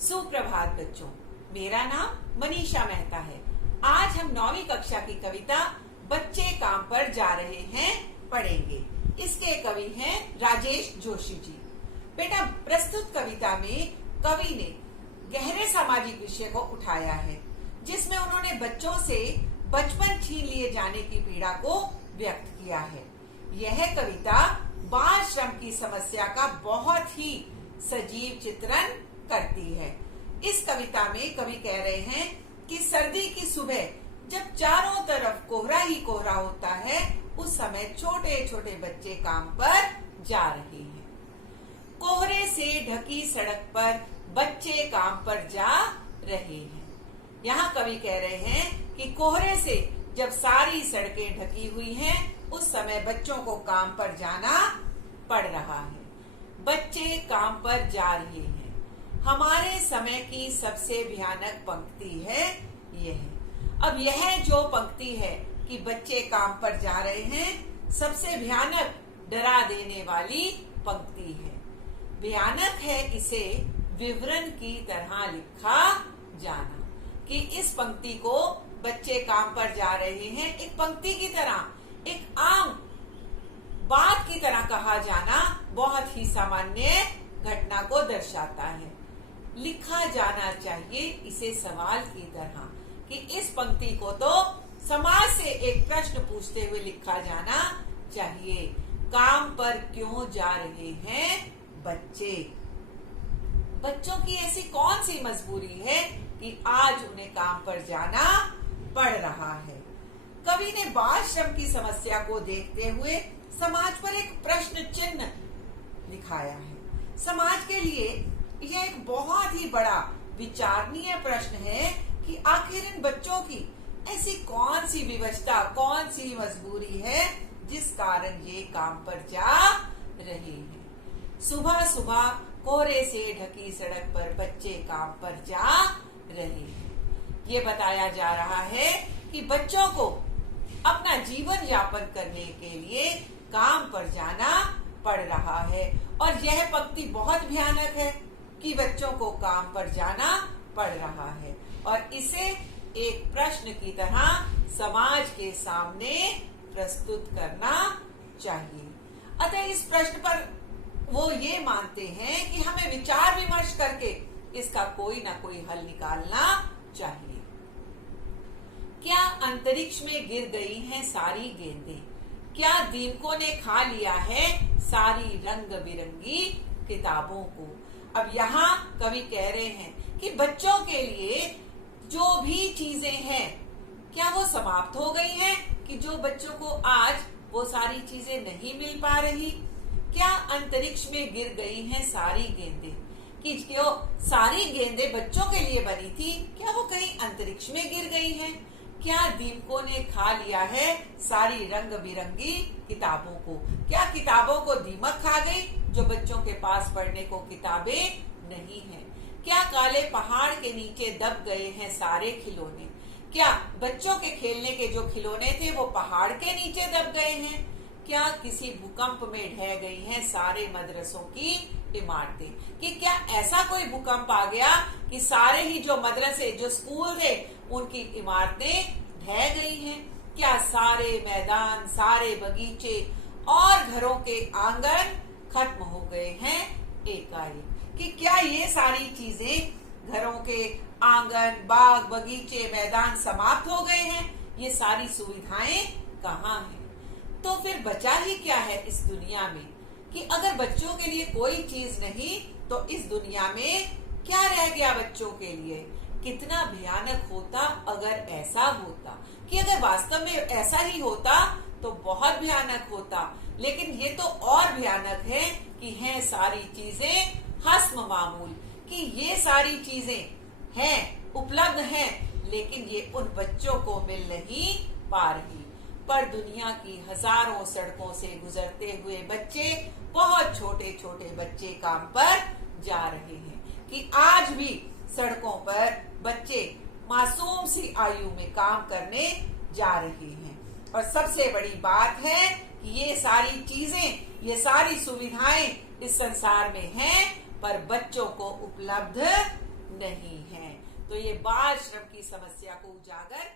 सुप्रभात बच्चों, मेरा नाम मनीषा मेहता है। आज हम 9वीं कक्षा की कविता बच्चे काम पर जा रहे हैं पढ़ेंगे। इसके कवि हैं राजेश जोशी जी। बेटा, प्रस्तुत कविता में कवि ने गहरे सामाजिक विषय को उठाया है, जिसमें उन्होंने बच्चों से बचपन छीन लिए जाने की पीड़ा को व्यक्त किया है। यह कविता बाल श्रम की समस्या का बहुत ही सजीव चित्रण करती है। इस कविता में कवि कह रहे हैं कि सर्दी की सुबह जब चारों तरफ कोहरा ही कोहरा होता है, उस समय छोटे छोटे बच्चे काम पर जा रहे हैं। कोहरे से ढकी सड़क पर बच्चे काम पर जा रहे हैं। यहाँ कवि कह रहे हैं कि कोहरे से जब सारी सड़कें ढकी हुई हैं, उस समय बच्चों को काम पर जाना पड़ रहा है। बच्चे काम पर जा रहे हैं। हमारे समय की सबसे भयानक पंक्ति है यह। अब यह जो पंक्ति है कि बच्चे काम पर जा रहे हैं, सबसे भयानक, डरा देने वाली पंक्ति है। भयानक है इसे विवरण की तरह लिखा जाना, कि इस पंक्ति को बच्चे काम पर जा रहे हैं एक पंक्ति की तरह, एक आम बात की तरह कहा जाना बहुत ही सामान्य घटना को दर्शाता है। लिखा जाना चाहिए इसे सवाल की तरह, कि इस पंक्ति को तो समाज से एक प्रश्न पूछते हुए लिखा जाना चाहिए। काम पर क्यों जा रहे हैं बच्चे? बच्चों की ऐसी कौन सी मजबूरी है कि आज उन्हें काम पर जाना पड़ रहा है? कवि ने बाल श्रम की समस्या को देखते हुए समाज पर एक प्रश्न चिन्ह दिखाया है। समाज के लिए यह एक बहुत ही बड़ा विचारणीय प्रश्न है कि आखिर इन बच्चों की ऐसी कौन सी विवशता, कौन सी मजबूरी है जिस कारण ये काम पर जा रहे हैं। सुबह सुबह कोहरे से ढकी सड़क पर बच्चे काम पर जा रहे हैं। ये बताया जा रहा है कि बच्चों को अपना जीवन यापन करने के लिए काम पर जाना पड़ रहा है। और यह पंक्ति बहुत भयानक है कि बच्चों को काम पर जाना पड़ रहा है, और इसे एक प्रश्न की तरह समाज के सामने प्रस्तुत करना चाहिए। अतः इस प्रश्न पर वो ये मानते हैं कि हमें विचार विमर्श करके इसका कोई ना कोई हल निकालना चाहिए। क्या अंतरिक्ष में गिर गई हैं सारी गेंदें? क्या दीपकों ने खा लिया है सारी रंग बिरंगी किताबों को? अब यहाँ कवि कह रहे हैं कि बच्चों के लिए जो भी चीजें हैं, क्या वो समाप्त हो गई हैं? कि जो बच्चों को आज वो सारी चीजें नहीं मिल पा रही? क्या अंतरिक्ष में गिर गई हैं सारी गेंदें? कि जो सारी गेंदें बच्चों के लिए बनी थी, क्या वो कहीं अंतरिक्ष में गिर गई हैं? क्या दीपकों ने खा लिया है सारी रंग बिरंगी किताबों को? क्या किताबों को दीमक खा गई, जो बच्चों के पास पढ़ने को किताबें नहीं हैं? क्या काले पहाड़ के नीचे दब गए हैं सारे खिलौने? क्या बच्चों के खेलने के जो खिलौने थे वो पहाड़ के नीचे दब गए हैं? क्या किसी भूकंप में ढह गई हैं सारे मदरसों की इमारतें? कि क्या ऐसा कोई भूकंप आ गया कि सारे ही जो मदरसे, जो स्कूल थे, उनकी इमारतें ढह गई हैं? क्या सारे मैदान, सारे बगीचे और घरों के आंगन खत्म हो गए हैं एकाएक? कि क्या ये सारी चीजें, घरों के आंगन, बाग, बगीचे, मैदान समाप्त हो गए हैं? ये सारी सुविधाएं कहाँ हैं? तो फिर बचा ही क्या है इस दुनिया में? कि अगर बच्चों के लिए कोई चीज नहीं, तो इस दुनिया में क्या रह गया बच्चों के लिए? कितना भयानक होता अगर ऐसा होता, कि अगर वास्तव में ऐसा ही होता तो बहुत भयानक होता। लेकिन ये तो और भयानक है कि हैं सारी चीजें हस्म मामूल, कि ये सारी चीजें हैं, उपलब्ध हैं, लेकिन ये उन बच्चों को मिल नहीं पा रही। पर दुनिया की हजारों सड़कों से गुजरते हुए बच्चे, बहुत छोटे छोटे बच्चे काम पर जा रहे हैं। कि आज भी सड़कों पर बच्चे मासूम सी आयु में काम करने जा रहे हैं। और सबसे बड़ी बात है कि ये सारी चीजें, ये सारी सुविधाएं इस संसार में हैं, पर बच्चों को उपलब्ध नहीं है। तो ये बाल श्रम की समस्या को उजागर